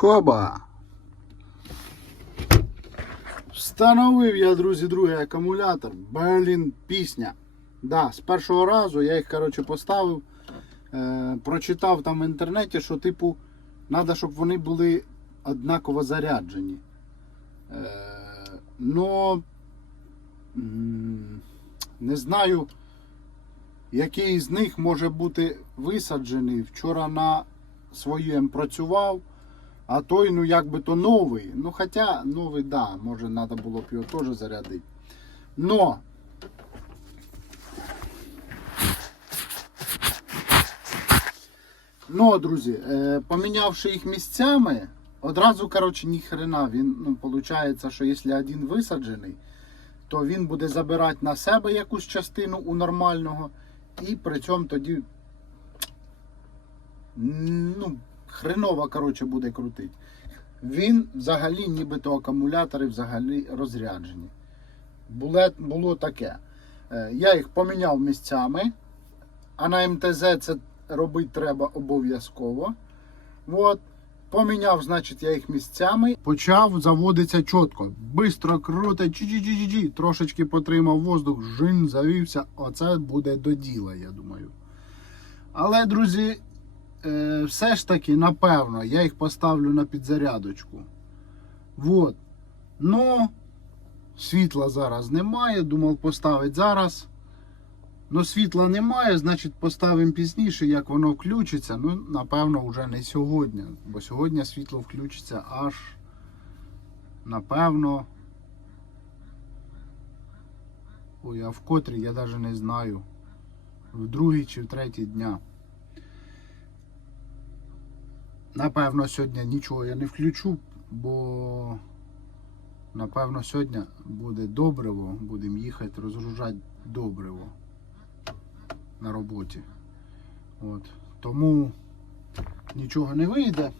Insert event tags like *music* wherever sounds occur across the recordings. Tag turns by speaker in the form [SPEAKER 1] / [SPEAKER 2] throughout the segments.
[SPEAKER 1] Хоба! Встановив я, друзі, другий акумулятор. Берлін пісня. Да, з першого разу я їх коротше, поставив. Е, прочитав там в інтернеті, що типу, треба, щоб вони були однаково заряджені. Е, но не знаю, який з них може бути висаджений. Вчора на своєму працював, а той, ну як би то новий. Ну хоча новий, да, може треба було б його теж зарядити. Но Ну, друзі, е, помінявши їх місцями, одразу, коротше, ні хрена. Він, ну, виходить, що якщо один висаджений, то він буде забирати на себе якусь частину у нормального, і при цьому тоді ну, хреново, коротше, буде крутити. Він взагалі, нібито акумулятори взагалі розряджені. Було, було таке. Е, Я їх поміняв місцями, а на МТЗ це робити треба обов'язково. От. Поміняв, значить, я їх місцями. Почав заводитися чітко. Бистро крутить, чі-чі-чі-чі, трошечки потримав воздух, жин, завівся. Оце буде до діла, я думаю. Але, друзі, е, все ж таки, напевно, я їх поставлю на підзарядочку. Вот. Ну, світла зараз немає. Думав поставити зараз. Ну, світла немає, значить поставимо пізніше, як воно включиться. Ну, напевно, вже не сьогодні. Бо сьогодні світло включиться аж, напевно. Ой, а в котрій я навіть не знаю. В другий чи в третій дня. Напевно, сьогодні нічого я не включу, бо напевно сьогодні буде добриво. Будемо їхати розгружати добриво на роботі. От. Тому нічого не вийде.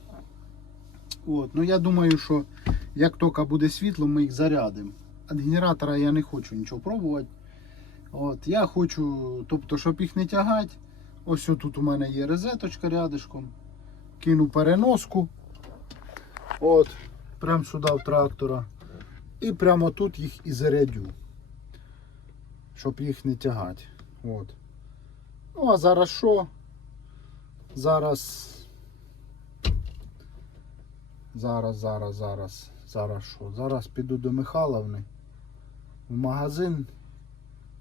[SPEAKER 1] От. Ну я думаю, що як тільки буде світло, ми їх зарядимо. Від генератора я не хочу нічого пробувати. От. Я хочу, тобто, щоб їх не тягати. Ось тут у мене є розеточка рядишком. Кину переноску. От. Прямо сюди в трактора. І прямо тут їх і зарядю. Щоб їх не тягати. От. Ну, а зараз що? Зараз. Зараз, зараз, зараз. Зараз що? Зараз піду до Михайловни в магазин.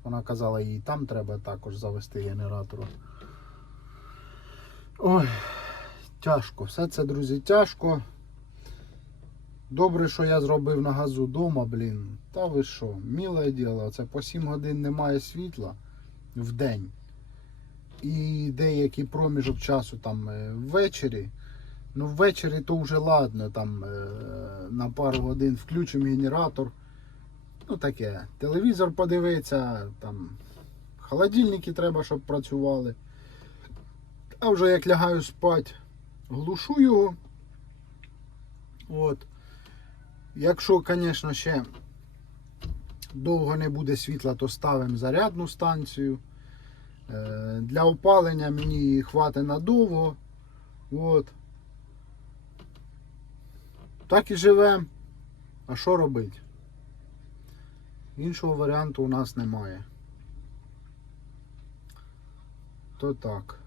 [SPEAKER 1] Вона казала, їй там треба також завести генератор. Ой, тяжко. Все це, друзі, тяжко. Добре, що я зробив на газу вдома, блін. Та ви що, міле діло, це по 7 годин немає світла в день і деякий проміжок часу там е, ввечері. Ну, ввечері то вже ладно, там е, на пару годин включимо генератор. Ну таке. Телевізор подивиться, там холодильники треба, щоб працювали. А вже як лягаю спати, глушу його. От. Якщо, звісно, ще довго не буде світла, то ставимо зарядну станцію. Е, Для опалення мені хватить надовго. От. Так і живемо. А що робити? Іншого варіанту у нас немає. То так.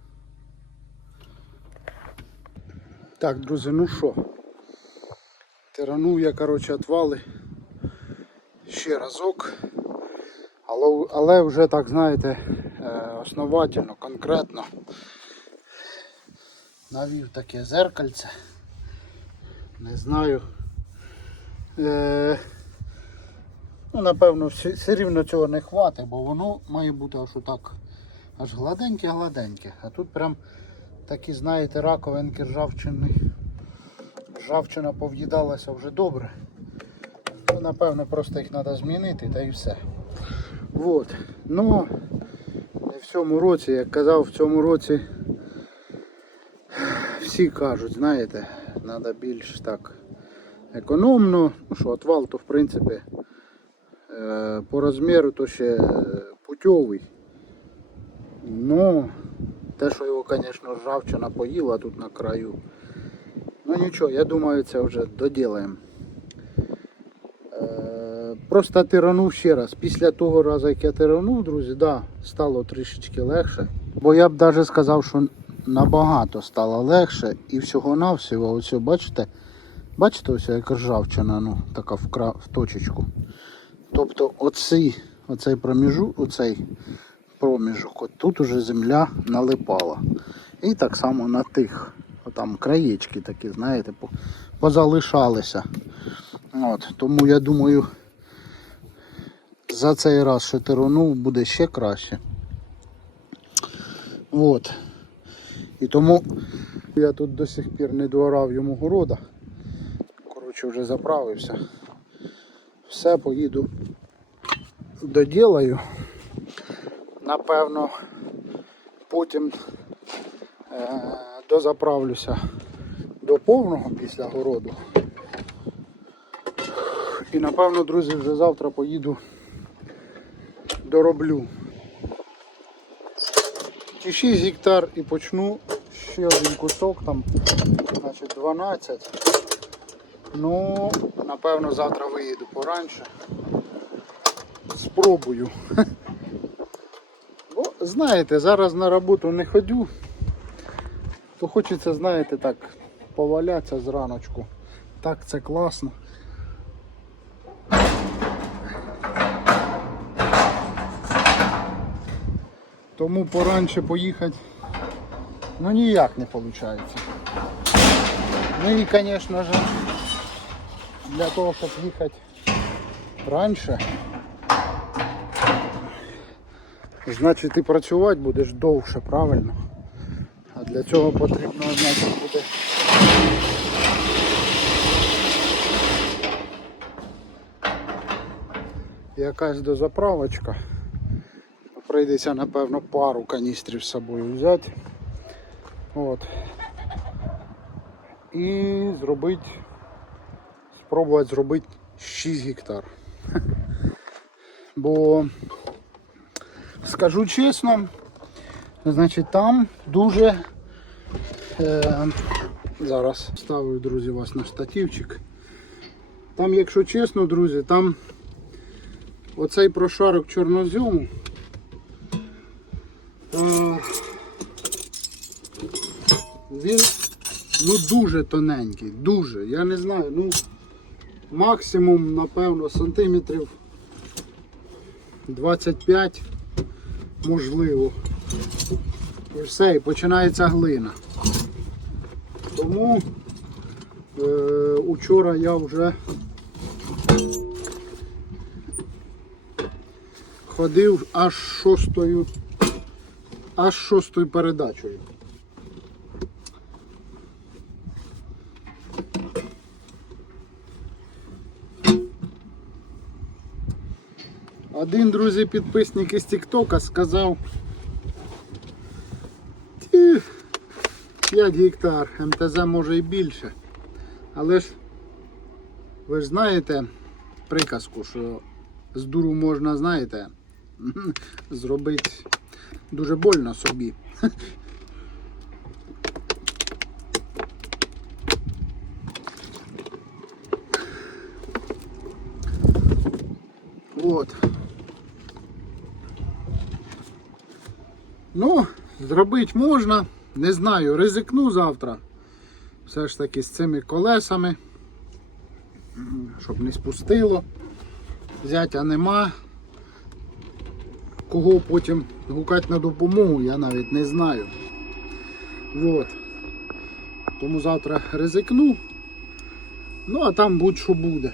[SPEAKER 1] Так, друзі, ну що? Тиранув я, коротше, отвали ще разок. Але, але вже так, знаєте, е, основательно, конкретно навів таке зеркальце. Не знаю. Е, ну, напевно, все, все рівно цього не хватить, бо воно має бути аж отак аж гладеньке-гладеньке. А тут прям такі, знаєте, раковинки ржавчини. Ржавчина пов'їдалася вже добре. Ну, напевно, просто їх треба змінити та і все. Вот. Ну, в цьому році, як казав, в цьому році всі кажуть, знаєте, треба більш так економно. Ну що, отвал то в принципі е, по розміру то ще е, путьовий. Ну, те, що його, звісно, ржавчина поїла тут на краю, Ну нічого, я думаю, це вже доділаємо. Е, Просто тиранув ще раз. Після того разу, як я тиранув, друзі, да, стало трішечки легше. Бо я б навіть сказав, що набагато стало легше і всього-навсього, ось бачите, бачите, ось як ржавчина, ну, така в, кра... в точечку. Тобто оцей, оцей проміжу, оцей проміжок, от тут уже земля налипала. І так само на тих, там краєчки такі, знаєте, позалишалися. От, тому я думаю, за цей раз що буде ще краще. От. І тому я тут до сих пір не дворав йому города. Коротше, вже заправився. Все, поїду доділаю. Напевно, потім е, дозаправлюся до повного після городу. І напевно, друзі, вже завтра поїду дороблю. І 6 гектар і почну ще один кусок, там, значить 12. Ну, напевно, завтра виїду поранше. Спробую. *laughs* Знаєте, зараз на роботу не ходю, то хочеться, знаєте, так, повалятися зраночку. Так, це класно. Тому поранше поїхати ну ніяк не виходить. Ну і, звісно ж, для того, щоб їхати раніше, значить ти працювати будеш довше, правильно? А для цього потрібно, значить, буде якась дозаправочка. Прийдеться, напевно, пару каністрів з собою взяти. От. І зробити, спробувати зробити 6 гектар. *laughs* Бо скажу чесно, значить там дуже е, зараз ставлю, друзі, вас на штативчик. Там, якщо чесно, друзі, там оцей прошарок чорнозьому. е, Він ну дуже тоненький, дуже. Я не знаю, ну максимум, напевно, сантиметрів 25, можливо. І все, і починається глина. Тому е, учора я вже ходив аж шостою, аж шостою передачею. Один, друзі, підписник із Тіктока сказав 5 гектар, МТЗ може і більше. Але ж ви ж знаєте приказку, що з дуру можна, знаєте, *laughs* зробити дуже больно собі. *laughs* От. Ну, зробити можна. Не знаю, ризикну завтра. Все ж таки з цими колесами. Щоб не спустило. Зятя нема. Кого потім гукати на допомогу, я навіть не знаю. От. Тому завтра ризикну. Ну а там будь-що буде.